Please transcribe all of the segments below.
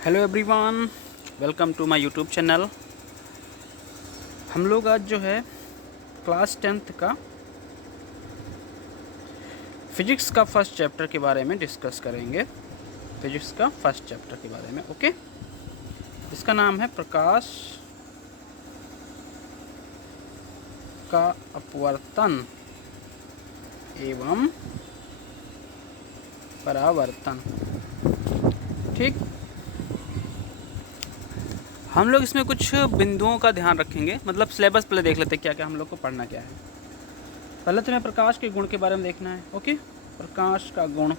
Hello everyone, welcome to my YouTube channel. हम लोग आज जो है क्लास 10th का फिजिक्स का फर्स्ट चैप्टर के बारे में डिस्कस करेंगे। फिजिक्स का फर्स्ट चैप्टर के बारे में, ओके। इसका नाम है प्रकाश का अपवर्तन एवं परावर्तन। ठीक, हम लोग इसमें कुछ बिंदुओं का ध्यान रखेंगे। मतलब सिलेबस पहले देख लेते हैं क्या क्या हम लोग को पढ़ना क्या है। पहले तो हमें प्रकाश के गुण के बारे में देखना है, ओके। प्रकाश का गुण,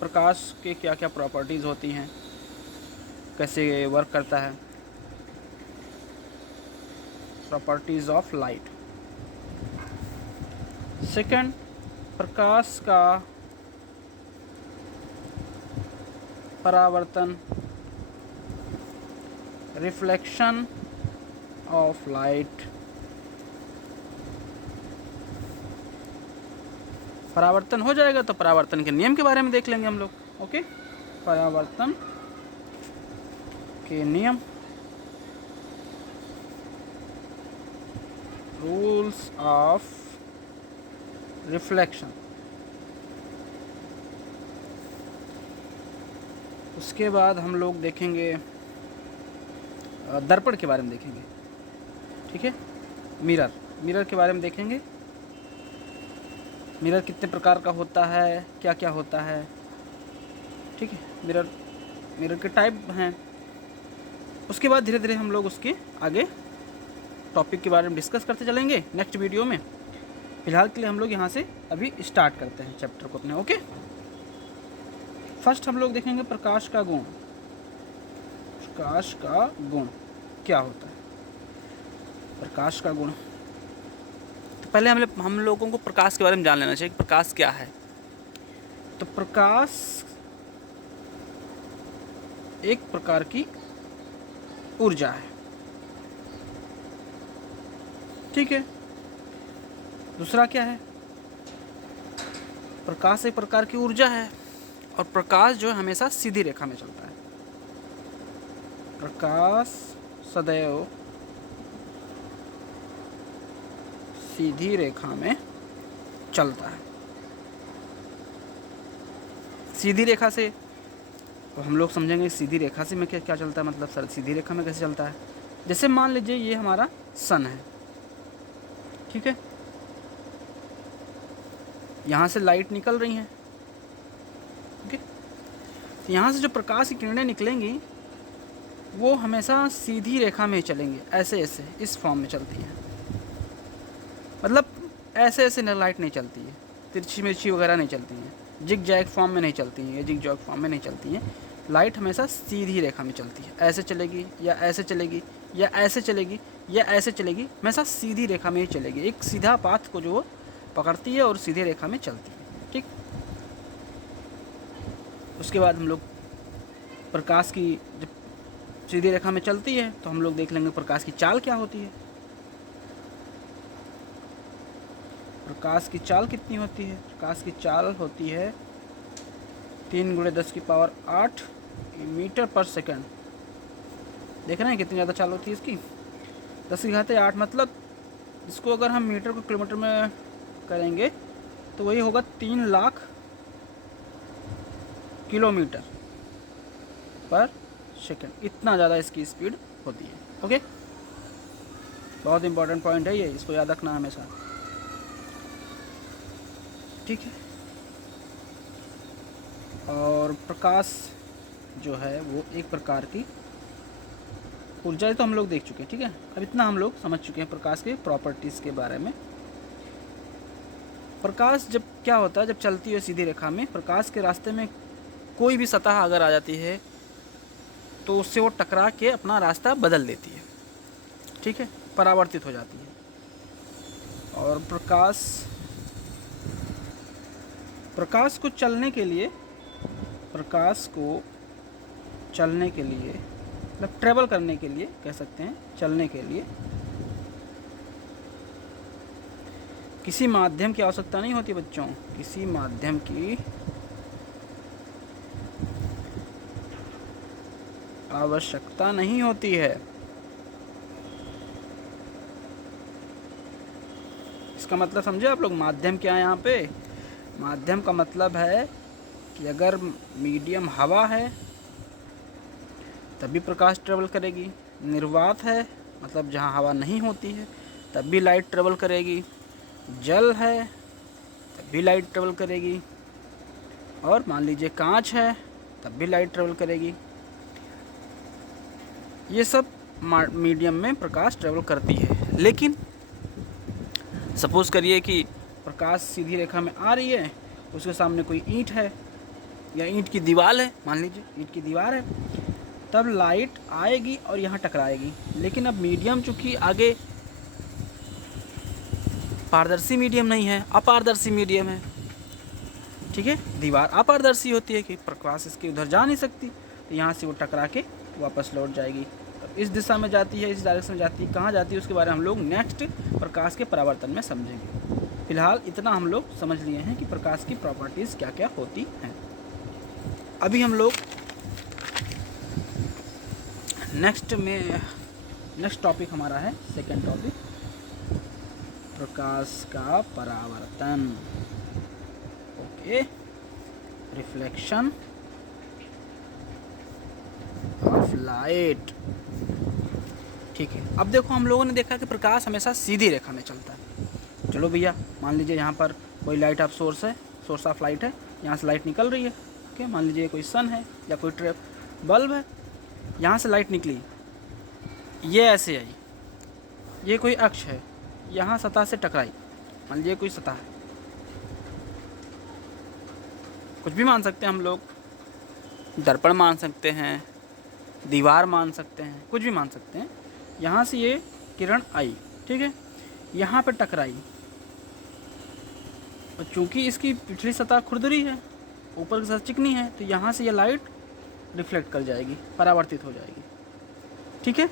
प्रकाश के क्या क्या प्रॉपर्टीज़ होती हैं, कैसे वर्क करता है। Properties of light. सेकंड, प्रकाश का परावर्तन, रिफ्लेक्शन ऑफ लाइट। परावर्तन हो जाएगा तो परावर्तन के नियम के बारे में देख लेंगे हम लोग, ओके। परावर्तन के नियम, रूल्स ऑफ रिफ्लेक्शन। उसके बाद हम लोग देखेंगे दर्पण के बारे में देखेंगे, ठीक है। मिरर के बारे में देखेंगे। मिरर कितने प्रकार का होता है, क्या क्या होता है, ठीक है। मिरर के टाइप हैं। उसके बाद धीरे धीरे हम लोग उसके आगे टॉपिक के बारे में डिस्कस करते चलेंगे नेक्स्ट वीडियो में। फिलहाल के लिए हम लोग यहाँ से अभी स्टार्ट करते हैं चैप्टर को अपने, ओके। फर्स्ट हम लोग देखेंगे प्रकाश का गुण। प्रकाश का गुण क्या होता है? प्रकाश का गुण, तो पहले हम लोगों को प्रकाश के बारे में जान लेना चाहिए कि प्रकाश क्या है। तो प्रकाश एक प्रकार की ऊर्जा है, ठीक है। दूसरा क्या है? प्रकाश एक प्रकार की ऊर्जा है और प्रकाश जो है हमेशा सीधी रेखा में चलता है। प्रकाश सदैव सीधी रेखा में चलता है। सीधी रेखा से तो हम लोग समझेंगे सीधी रेखा से में क्या क्या चलता है, मतलब सर सीधी रेखा में कैसे चलता है। जैसे मान लीजिए ये हमारा सन है, ठीक है। यहाँ से लाइट निकल रही हैं, ओके। तो यहाँ से जो प्रकाश की किरणें निकलेंगी वो हमेशा सीधी रेखा में ही चलेंगे, ऐसे ऐसे इस फॉर्म में चलती हैं। मतलब ऐसे ऐसे लाइट नहीं चलती है, तिरछी मिर्ची वगैरह नहीं चलती हैं, जिग जैग फॉर्म में नहीं चलती हैं, जिग जैग फॉर्म में नहीं चलती हैं। लाइट हमेशा सीधी रेखा में चलती है। ऐसे चलेगी या ऐसे चलेगी या ऐसे चलेगी या ऐसे चलेगी, हमेशा सीधी रेखा में ही चलेगी। एक सीधा पाथ को जो पकड़ती है और सीधी रेखा में चलती है, ठीक। उसके बाद हम लोग प्रकाश की जब सीधी रेखा में चलती है तो हम लोग देख लेंगे प्रकाश की चाल क्या होती है। प्रकाश की चाल कितनी होती है? प्रकाश की चाल होती है 3 × 10⁸ मीटर पर सेकंड। देख रहे हैं कितनी ज़्यादा चाल होती है इसकी? 10⁸ मतलब इसको अगर हम मीटर को किलोमीटर में करेंगे तो वही होगा 3 लाख किलोमीटर पर सेकंड। इतना ज़्यादा इसकी स्पीड होती है, ओके। बहुत इंपॉर्टेंट पॉइंट है ये, इसको याद रखना हमेशा, ठीक है। और प्रकाश जो है वो एक प्रकार की ऊर्जा, तो हम लोग देख चुके हैं, ठीक है। अब इतना हम लोग समझ चुके हैं प्रकाश के प्रॉपर्टीज़ के बारे में। प्रकाश जब क्या होता है, जब चलती है सीधी रेखा में, प्रकाश के रास्ते में कोई भी सतह अगर आ जाती है तो उससे वो टकरा के अपना रास्ता बदल देती है, ठीक है, परावर्तित हो जाती है। और प्रकाश को चलने के लिए मतलब ट्रेवल करने के लिए कह सकते हैं, चलने के लिए किसी माध्यम की आवश्यकता नहीं होती बच्चों। किसी माध्यम की आवश्यकता नहीं होती है। इसका मतलब समझे आप लोग, माध्यम क्या है यहाँ पे? माध्यम का मतलब है कि अगर मीडियम हवा है तब भी प्रकाश ट्रेवल करेगी, निर्वात है मतलब जहाँ हवा नहीं होती है तब भी लाइट ट्रेवल करेगी, जल है तब भी लाइट ट्रेवल करेगी, और मान लीजिए कांच है तब भी लाइट ट्रेवल करेगी। ये सब मीडियम में प्रकाश ट्रेवल करती है। लेकिन सपोज़ करिए कि प्रकाश सीधी रेखा में आ रही है, उसके सामने कोई ईंट है या ईंट की दीवार है, मान लीजिए ईंट की दीवार है, तब लाइट आएगी और यहाँ टकराएगी। लेकिन अब मीडियम चूँकि आगे पारदर्शी मीडियम नहीं है, अपारदर्शी मीडियम है, ठीक है। दीवार अपारदर्शी होती है कि प्रकाश इसके उधर जा नहीं सकती, तो यहाँ से वो टकरा के वापस लौट जाएगी। इस दिशा में जाती है, इस डायरेक्शन में जाती है, कहाँ जाती है उसके बारे में हम लोग नेक्स्ट प्रकाश के परावर्तन में समझेंगे। फिलहाल इतना हम लोग समझ लिए हैं कि प्रकाश की प्रॉपर्टीज़ क्या क्या होती हैं। अभी हम लोग नेक्स्ट टॉपिक हमारा है सेकेंड टॉपिक, प्रकाश का परावर्तन। Okay, reflection of light. ठीक है, अब देखो हम लोगों ने देखा कि प्रकाश हमेशा सीधी रेखा में चलता है। चलो भैया, मान लीजिए यहाँ पर कोई लाइट ऑफ सोर्स है, सोर्स ऑफ लाइट है, यहाँ से लाइट निकल रही है। ओके, मान लीजिए कोई सन है या कोई बल्ब है, यहाँ से लाइट निकली, ये ऐसे आई, ये कोई अक्ष है, यहाँ सतह से टकराई, मान लीजिए कोई सतह है, कुछ भी मान सकते हैं हम लोग, दर्पण मान सकते हैं, दीवार मान सकते हैं, कुछ भी मान सकते हैं। यहाँ से ये किरण आई, ठीक है, यहाँ पर टकराई, और चूंकि इसकी पिछली सतह खुरदरी है, ऊपर की सतह चिकनी है, तो यहाँ से ये लाइट रिफ्लेक्ट कर जाएगी, परावर्तित हो जाएगी। ठीक है,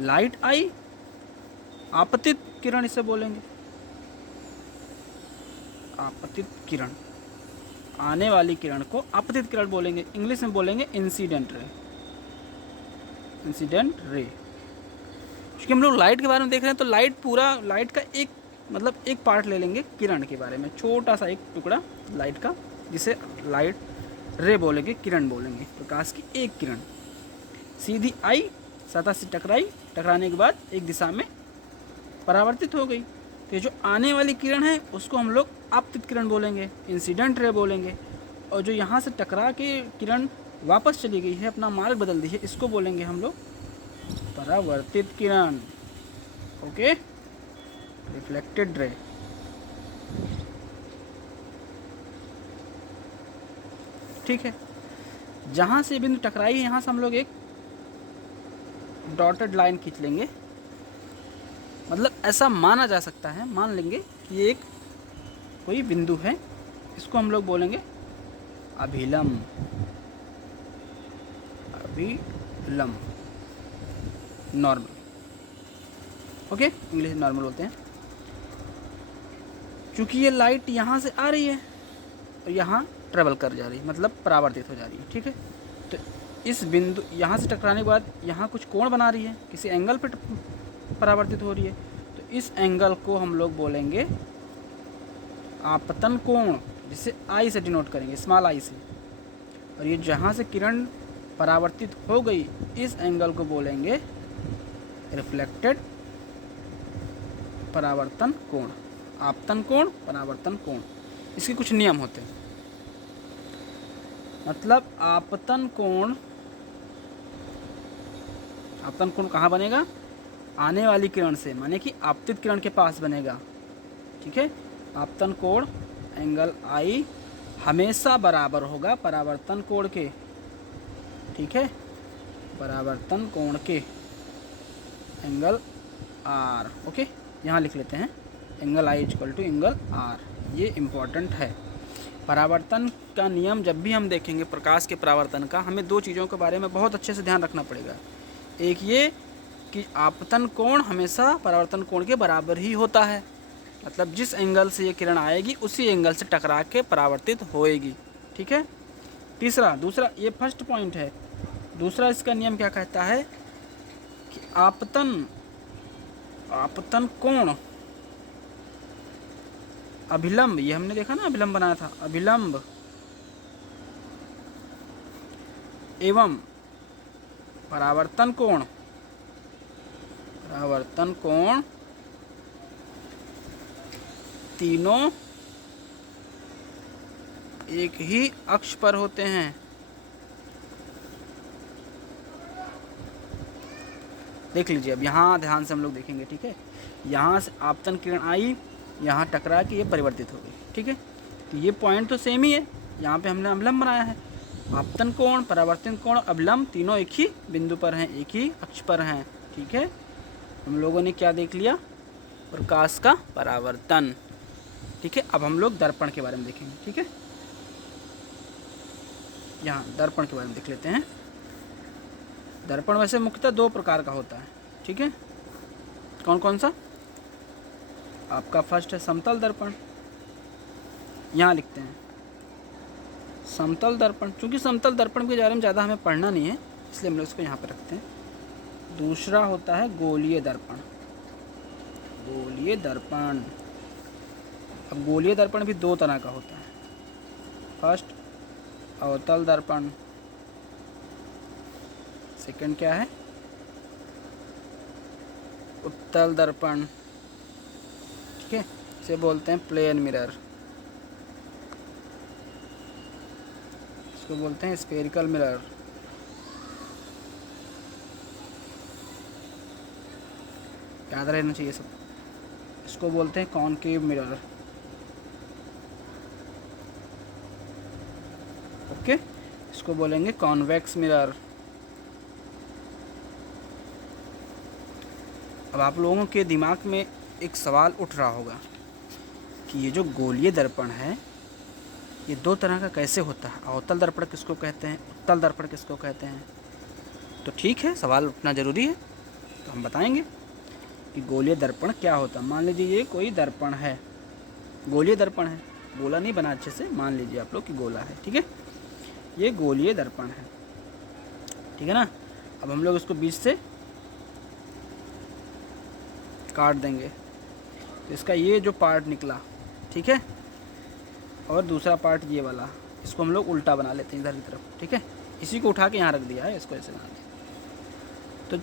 लाइट आई, आपतित किरण इसे बोलेंगे, आपतित किरण, आने वाली किरण को आपतित किरण बोलेंगे, इंग्लिश में बोलेंगे इंसिडेंट रे, इंसिडेंट रे। क्योंकि हम लोग लाइट के बारे में देख रहे हैं, तो लाइट पूरा, लाइट का एक मतलब एक पार्ट ले लेंगे किरण के बारे में, छोटा सा एक टुकड़ा लाइट का, जिसे लाइट रे बोलेंगे, किरण बोलेंगे। प्रकाश की एक किरण सीधी आई, सतह से टकराई, टकराने के बाद एक दिशा में परावर्तित हो गई, तो ये जो आने वाली किरण है उसको हम लोग आपतित किरण बोलेंगे, इंसिडेंट रे बोलेंगे। और जो यहाँ से टकरा के किरण वापस चली गई है, अपना मार्ग बदल दी है, इसको बोलेंगे हम लोग परावर्तित किरण। Okay, reflected ray. ठीक है, जहाँ से बिंदु टकराई है यहाँ से हम लोग एक डॉटेड लाइन खींच लेंगे, मतलब ऐसा माना जा सकता है, मान लेंगे कि ये एक कोई बिंदु है, इसको हम लोग बोलेंगे अभिलंब, अभिलंब, नॉर्मल। ओके, इंग्लिश में नॉर्मल बोलते हैं। चूँकि ये लाइट यहाँ से आ रही है और यहाँ ट्रेवल कर जा रही है, मतलब परावर्तित हो जा रही है। ठीक है, तो इस बिंदु यहाँ से टकराने के बाद यहाँ कुछ कोण बना रही है, किसी एंगल पे परावर्तित हो रही है, तो इस एंगल को हम लोग बोलेंगे आपतन कोण, जिसे आई से डिनोट करेंगे, स्मॉल आई से। और ये जहाँ से किरण परावर्तित हो गई, इस एंगल को बोलेंगे रिफ्लेक्टेड परावर्तन कोण, आपतन कोण, परावर्तन कोण। इसके कुछ नियम होते हैं, मतलब आपतन कोण कहाँ बनेगा? आने वाली किरण से, माने कि आपतित किरण के पास बनेगा। ठीक है, आपतन कोण एंगल आई हमेशा बराबर होगा परावर्तन कोण के। ठीक है, परावर्तन कोण के एंगल आर। ओके, यहाँ लिख लेते हैं angle i equal to angle r, ये इम्पॉर्टेंट है। परावर्तन का नियम जब भी हम देखेंगे, प्रकाश के परावर्तन का, हमें दो चीज़ों के बारे में बहुत अच्छे से ध्यान रखना पड़ेगा। एक ये कि आपतन कोण हमेशा परावर्तन कोण के बराबर ही होता है, मतलब जिस एंगल से ये किरण आएगी उसी एंगल से टकरा के परावर्तित होएगी। ठीक है, दूसरा ये फर्स्ट पॉइंट है। दूसरा इसका नियम क्या कहता है कि आपतन कोण अभिलंब, ये हमने देखा ना अभिलंब बनाया था, अभिलंब एवं परावर्तन कोण तीनों एक ही अक्ष पर होते हैं। देख लीजिए, अब यहाँ ध्यान से हम लोग देखेंगे, ठीक है। यहाँ से आपतन किरण आई, यहाँ टकरा के ये परिवर्तित हो गई, ठीक है। तो ये पॉइंट तो सेम ही है, यहाँ पे हमने अभिलंब बनाया है। आपतन कोण, परावर्तन कोण, अभिलंब तीनों एक ही बिंदु पर हैं, एक ही अक्ष पर हैं, ठीक है। हम लोगों ने क्या देख लिया, प्रकाश का परावर्तन, ठीक है। अब हम लोग दर्पण के बारे में देखेंगे, ठीक है। यहाँ दर्पण के बारे में देख लेते हैं। दर्पण वैसे मुख्यतः दो प्रकार का होता है, ठीक है। कौन कौन सा? आपका फर्स्ट है समतल दर्पण, यहाँ लिखते हैं समतल दर्पण, क्योंकि समतल दर्पण के बारे में ज़्यादा हमें पढ़ना नहीं है, इसलिए हम लोग इसको यहाँ पर रखते हैं। दूसरा होता है गोलीय दर्पण, गोलीय दर्पण। अब गोलीय दर्पण भी दो तरह का होता है। फर्स्ट अवतल दर्पण, सेकंड क्या है, उत्तल दर्पण, ठीक है। इसे बोलते हैं प्लेन मिरर, इसको बोलते हैं स्फेरिकल मिरर। याद रहना चाहिए सब। इसको बोलते हैं कॉनकेव मिरर, ओके। इसको बोलेंगे कॉन्वेक्स मिरर। अब आप लोगों के दिमाग में एक सवाल उठ रहा होगा कि ये जो गोलीय दर्पण है ये दो तरह का कैसे होता है, अवतल दर्पण किसको कहते हैं, उत्तल दर्पण किसको कहते हैं। तो ठीक है, सवाल उठना ज़रूरी है, तो हम बताएंगे कि गोलीय दर्पण क्या होता है। मान लीजिए ये कोई दर्पण है, गोलीय दर्पण है, गोला नहीं बना अच्छे से, मान लीजिए आप लोग कि गोला है, ठीक है। ये गोलीय दर्पण है, ठीक है ना। अब हम लोग इसको बीच से काट देंगे, तो इसका ये जो पार्ट निकला, ठीक है, और दूसरा पार्ट ये वाला, इसको हम लोग उल्टा बना लेते हैं इधर की तरफ, ठीक है। इसी को उठा के यहाँ रख दिया है, इसको ऐसे बना दिया। तो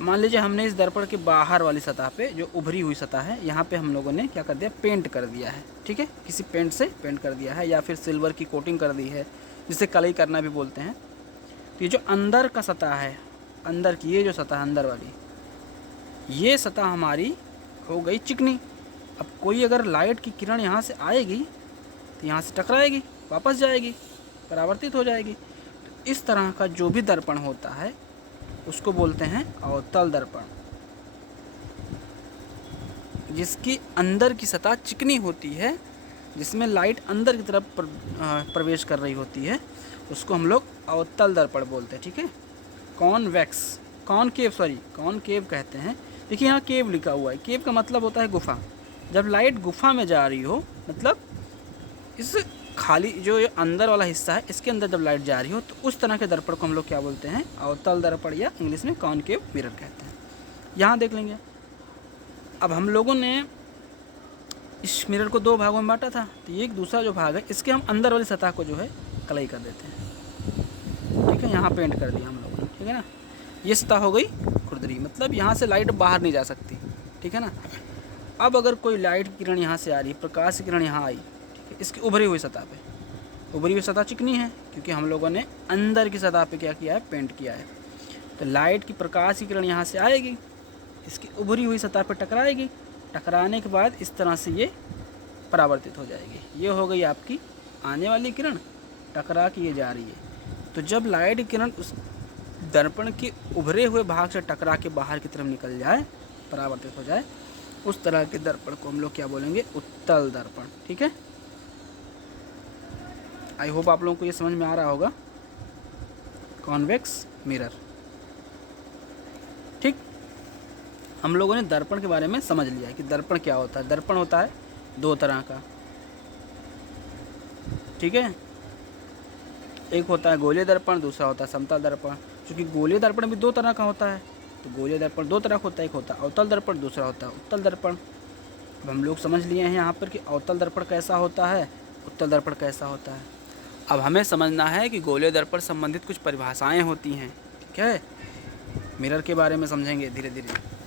मान लीजिए हमने इस दर्पण के बाहर वाली सतह पे जो उभरी हुई सतह है, यहाँ पे हम लोगों ने क्या कर दिया, पेंट कर दिया है, ठीक है। किसी पेंट से पेंट कर दिया है या फिर सिल्वर की कोटिंग कर दी है, जिसे कलई करना भी बोलते हैं। तो ये जो अंदर का सतह है, अंदर की ये जो सतह अंदर वाली, ये सतह हमारी हो गई चिकनी। अब कोई अगर लाइट की किरण यहाँ से आएगी तो यहाँ से टकराएगी, वापस जाएगी, परावर्तित हो जाएगी। तो इस तरह का जो भी दर्पण होता है उसको बोलते हैं अवतल दर्पण, जिसकी अंदर की सतह चिकनी होती है, जिसमें लाइट अंदर की तरफ प्रवेश कर रही होती है, उसको हम लोग अवतल दर्पण बोलते हैं, ठीक है। कॉनकेव कहते हैं। देखिए यहाँ केव लिखा हुआ है, केव का मतलब होता है गुफा। जब लाइट गुफा में जा रही हो, मतलब इस खाली जो अंदर वाला हिस्सा है इसके अंदर जब लाइट जा रही हो, तो उस तरह के दर्पण को हम लोग क्या बोलते हैं, अवतल दर्पण, या इंग्लिश में कॉनकेव मिरर कहते हैं। यहाँ देख लेंगे। अब हम लोगों ने इस मिरर को दो भागों में बांटा था, तो ये एक दूसरा जो भाग है, इसके हम अंदर वाली सतह को जो है कलई कर देते हैं, ठीक है। यहाँ पेंट कर दिया हम लोगों ने, ठीक है ना। ये सतह हो गई खुरदरी, मतलब यहाँ से लाइट बाहर नहीं जा सकती, ठीक है ना। अब अगर कोई लाइट की किरण यहाँ से आ रही, प्रकाश की किरण यहाँ आई, ठीक है, इसकी उभरी हुई सतह पे, उभरी हुई सतह चिकनी है क्योंकि हम लोगों ने अंदर की सतह पे क्या किया है, पेंट किया है। तो लाइट की प्रकाश की किरण यहाँ से आएगी, इसकी उभरी हुई सतह पे टकराएगी, टकराने के बाद इस तरह से ये परावर्तित हो जाएगी। ये हो गई आपकी आने वाली किरण, टकरा के ये जा रही है। तो जब लाइट की किरण उस दर्पण के उभरे हुए भाग से टकरा के बाहर की तरफ निकल जाए, परावर्तित हो जाए, उस तरह के दर्पण को हम लोग क्या बोलेंगे, उत्तल दर्पण, ठीक है। आई होप आप लोगों को ये समझ में आ रहा होगा, कॉन्वेक्स मिरर, ठीक। हम लोगों ने दर्पण के बारे में समझ लिया कि दर्पण क्या होता है। दर्पण होता है दो तरह का, ठीक है। एक होता है गोलीय दर्पण, दूसरा होता है समतल दर्पण। क्योंकि गोलीय दर्पण भी दो तरह का होता है। तो गोलीय दर्पण दो तरह का होता है, एक होता है अवतल दर्पण, दूसरा होता है उत्तल दर्पण। अब हम लोग समझ लिए हैं यहाँ पर कि अवतल दर्पण कैसा होता है, उत्तल दर्पण कैसा होता है। अब हमें समझना है कि गोलीय दर्पण संबंधित कुछ परिभाषाएं होती हैं, ठीक है। मिरर के बारे में समझेंगे धीरे धीरे।